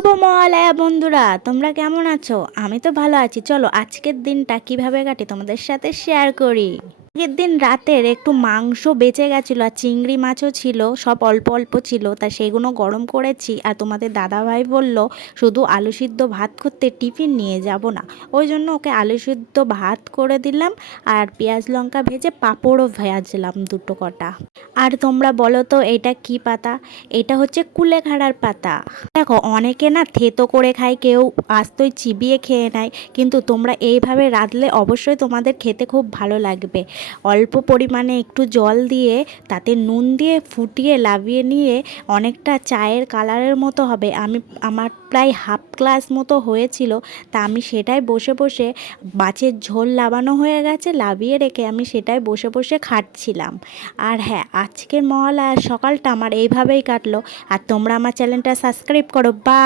শুভ মহালয়া বন্ধুরা, তোমরা কেমন আছো? আমি তো ভালো আছি। চলো আজকের দিনটা কিভাবে কাটি তোমাদের সাথে শেয়ার করি। আগের দিন রাতের একটু মাংস বেঁচে গেছিলো আর চিংড়ি মাছও ছিল, সব অল্প অল্প ছিল, তা সেগুলো গরম করেছি। আর তোমাদের দাদাভাই বলল শুধু আলু সিদ্ধ ভাত করতে, টিফিন নিয়ে যাব না। ওই জন্য ওকে আলু সিদ্ধ ভাত করে দিলাম আর পেঁয়াজ লঙ্কা ভেজে পাঁপড়ও ভাজলাম দুটো কটা। আর তোমরা বলো তো এটা কি পাতা? এটা হচ্ছে কুলেখাড়ার পাতা। দেখো অনেকে না থেতো করে খায়, কেউ আস্তই চিবিয়ে খেয়ে নেয়, কিন্তু তোমরা এইভাবে রাঁধলে অবশ্যই তোমাদের খেতে খুব ভালো লাগবে। অল্প পরিমাণে একটু জল দিয়ে তাতে নুন দিয়ে ফুটিয়ে লাভিয়ে নিয়ে অনেকটা চায়ের কালারের মতো হবে। আমার প্রায় হাফ গ্লাস মতো হয়েছিল, তা আমি সেটাই বসে বসে, মাছের ঝোল লাবানো হয়ে গেছে, লাভিয়ে রেখে আমি সেটাই বসে বসে খাচ্ছিলাম। আর হ্যাঁ, আজকের মহালয়ার সকালটা আমার এইভাবেই কাটলো। আর তোমরা আমার চ্যানেলটা সাবস্ক্রাইব করো। বা